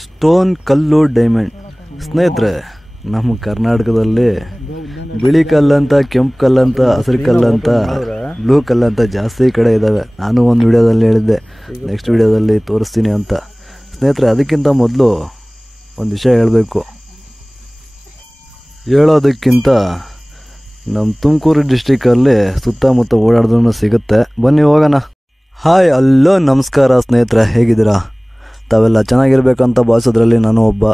Stone ಕಲ್ಲು diamond ಸ್ನೇಹಿತರೆ, ನಮ್ಮ ಕರ್ನಾಟಕದಲ್ಲಿ ಬಿಳಿ ಕಲ್ಲಂತ, ಕೆಂಪು ಕಲ್ಲಂತ, ಹಸಿರು ಕಲ್ಲಂತ, ಬ್ಲೂ ಕಲ್ಲಂತ ಜಾಸ್ತಿ ಕಡೆ ಇದ್ದಾವೆ. ನಾನು ಒಂದು ವಿಡಿಯೋದಲ್ಲಿ ಹೇಳಿದ್ದೆ, ನೆಕ್ಸ್ಟ್ ವಿಡಿಯೋದಲ್ಲಿ ತೋರಿಸ್ತೀನಿ ಅಂತ. ಸ್ನೇಹಿತರೆ, ಅದಕ್ಕಿಂತ ಮೊದಲು ಒಂದು ವಿಷಯ ಹೇಳಬೇಕು. ಹೇಳೋದಕ್ಕಿಂತ ನಮ್ಮ ತುಮಕೂರು ಡಿಸ್ಟಿಕಲ್ಲಿ ಸುತ್ತಮುತ್ತ ಓಡಾಡಿದ್ರೂ ಸಿಗುತ್ತೆ. ಬನ್ನಿ ಹೋಗೋಣ. ಹಾಯ್, ಹಲೋ, ನಮಸ್ಕಾರ ಸ್ನೇಹಿತರೆ, ಹೇಗಿದ್ದೀರಾ? ತಾವೆಲ್ಲ ಚೆನ್ನಾಗಿರ್ಬೇಕಂತ ಭಾವಿಸೋದ್ರಲ್ಲಿ ನಾನು ಒಬ್ಬ.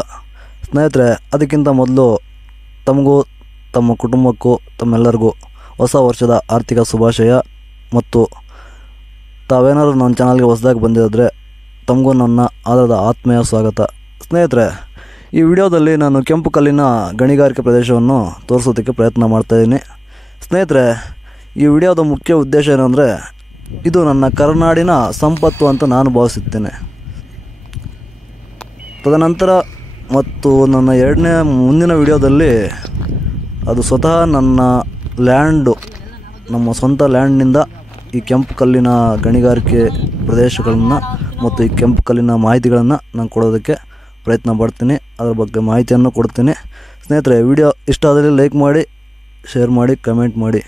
ಸ್ನೇಹಿತರೆ, ಅದಕ್ಕಿಂತ ಮೊದಲು ತಮಗೂ, ತಮ್ಮ ಕುಟುಂಬಕ್ಕೂ, ತಮ್ಮೆಲ್ಲರಿಗೂ ಹೊಸ ವರ್ಷದ ಆರ್ಥಿಕ ಶುಭಾಶಯ. ಮತ್ತು ತಾವೇನಾದರೂ ನನ್ನ ಚಾನಲ್ಗೆ ಹೊಸದಾಗಿ ಬಂದಿದ್ದರೆ ತಮಗೂ ನನ್ನ ಆಧಾರದ ಆತ್ಮೀಯ ಸ್ವಾಗತ. ಸ್ನೇಹಿತರೆ, ಈ ವಿಡಿಯೋದಲ್ಲಿ ನಾನು ಕೆಂಪು ಕಲ್ಲಿನ ಗಣಿಗಾರಿಕೆ ಪ್ರದೇಶವನ್ನು ತೋರಿಸೋದಕ್ಕೆ ಪ್ರಯತ್ನ ಮಾಡ್ತಾಯಿದ್ದೀನಿ. ಸ್ನೇಹಿತರೆ, ಈ ವಿಡಿಯೋದ ಮುಖ್ಯ ಉದ್ದೇಶ ಏನಂದರೆ, ಇದು ನನ್ನ ಕರುನಾಡಿನ ಸಂಪತ್ತು ಅಂತ ನಾನು ಭಾವಿಸುತ್ತೇನೆ. ತದನಂತರ ಮತ್ತು ನನ್ನ ಮುಂದಿನ ವಿಡಿಯೋದಲ್ಲಿ ಅದು ಸ್ವತಃ ನನ್ನ ಲ್ಯಾಂಡು, ನಮ್ಮ ಸ್ವಂತ ಲ್ಯಾಂಡ್ನಿಂದ ಈ ಕೆಂಪು ಕಲ್ಲಿನ ಗಣಿಗಾರಿಕೆ ಪ್ರದೇಶಗಳನ್ನು ಮತ್ತು ಈ ಕೆಂಪು ಕಲ್ಲಿನ ಮಾಹಿತಿಗಳನ್ನು ನಾನು ಕೊಡೋದಕ್ಕೆ ಪ್ರಯತ್ನ ಪಡ್ತೀನಿ. ಅದರ ಬಗ್ಗೆ ಮಾಹಿತಿಯನ್ನು ಕೊಡ್ತೀನಿ. ಸ್ನೇಹಿತರೆ, ವಿಡಿಯೋ ಇಷ್ಟ ಆದರೆ ಲೈಕ್ ಮಾಡಿ, ಶೇರ್ ಮಾಡಿ, ಕಮೆಂಟ್ ಮಾಡಿ.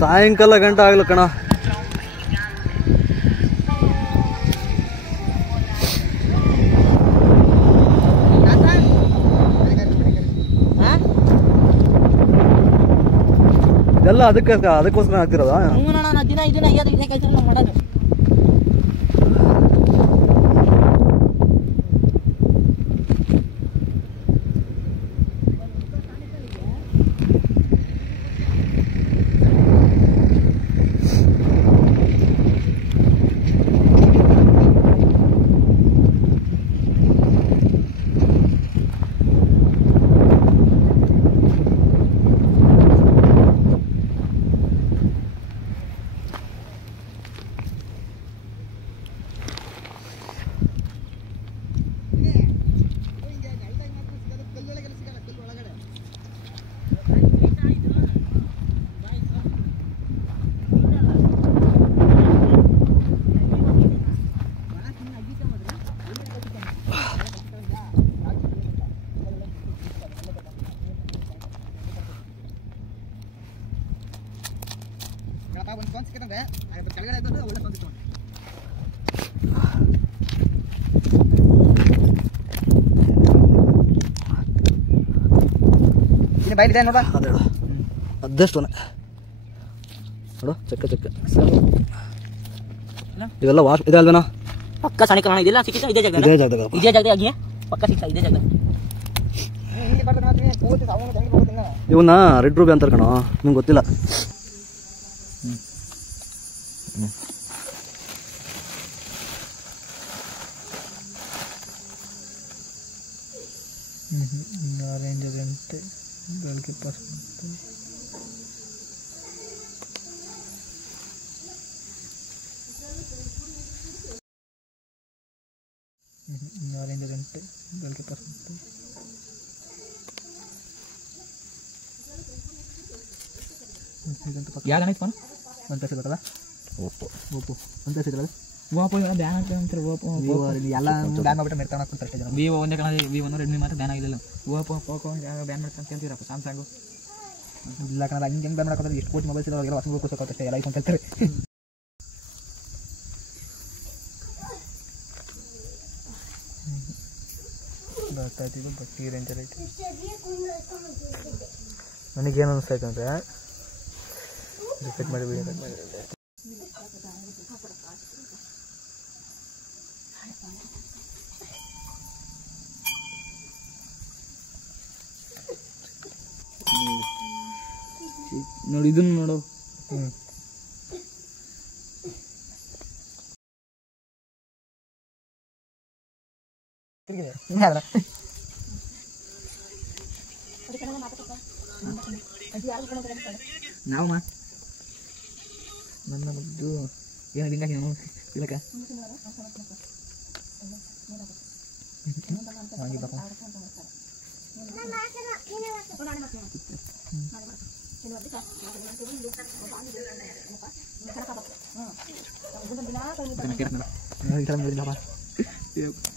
ಸಾಯಂಕಾಲ ಗಂಟೆ ಆಗ್ಲು ಕಣ. ಎಲ್ಲ ಅದಕ್ಕೋಸ್ಕರ ಹಾಕ್ತಿರೋದ? ಅದೆಷ್ಟು ನೋಡು, ಚಕ್ಕ ಇದೆಲ್ಲ ವಾಶ್ ಇದೆ ಅಲ್ವೇನಾ? ಪಕ್ಕ ಸಣ್ಣ ಇದೆಲ್ಲ ಸಿಕ್ಕಿತ್ತು ಇದೇ ಜಾಗದಾಗ ಪಕ್ಕ ಸಿಕ್ತಾ ಇದೇ ಜಾಗ. ಇವನ್ನ ರೆಡ್ ರೂಬಿ ಅಂತಾರೆ ಕಣೋ, ನಿಮ್ಗೆ ಗೊತ್ತಿಲ್ಲ. ಆರೆಂಜ್ ರೆಂಟೆ ಬೆಳಗ್ಗೆ ಆರೆಂಜ್ ರೆಂಟೆ ಬೆಳಗ್ಗೆ ಯಾರು ಫೋನ್ ಒಂದು ಪೈಸೆ ಗೊತ್ತಲ್ಲ? ಓಪೋ ಒಂದು ಪೈಸೆ ಇದ್ರಲ್ಲ, ಓಪೋ ಬ್ಯಾನ್ ಅಂತಾರೆ. ಓಪೋ ಎಲ್ಲ ಬ್ಯಾನ್ ಮಾಡ್ಬಿಟ್ಟು ಮೆರ್ತಾಣ ಅಷ್ಟೇ ಜನ. ವಿವೋ ಒಂದೇ ಕಣ, ವಿವೋ ರೆಡ್ಮಿ ಮಾತ್ರ ಬ್ಯಾನ್ ಆಗಿಲ್ಲ. ಓಪೋ ಪೋಕೋ ಬ್ಯಾನ್ ಮಾಡ್ತಾರೆ ಅಂತೀರಪ್ಪ. ಸ್ಯಾಮ್ಸಂಗು ಇಲ್ಲ ಕಣ, ಹಿಂಗೆ ಬ್ಯಾನ್ ಮಾಡ್ಕೊತಾರೆ. ಎಷ್ಟು ಕೋಟಿ ಮೊಬೈಲ್ಸ್ ಇದಾವೆ, ಎಲ್ಲ ಹೊಸ ಕೂಸೋಕಷ್ಟೇ, ಎಲ್ಲ ಐಫೋನ್ ಕಲ್ತಾರೆ. ಬರ್ತಾಯಿದ್ದು ಬಟ್ಟಿ ರೇಂಜ್ ರೈಟ್. ನನಗೇನು ಅನಿಸ್ತಾಯ್ತು ಅಂದರೆ, ರಿಸೆಟ್ ಮಾಡಿ ವಿಡಿಯೋ ಕಟ್ ಮಾಡಿ. ನೋಡಿ ಇದನ್ನು ನೋಡು. ನಾವು ನನ್ನ ಮುದ್ದು ಏನು ಹಿಂಗಾಗಿ ಇಲ್ಲಕ್ಕ ಹಾಗೆ Kita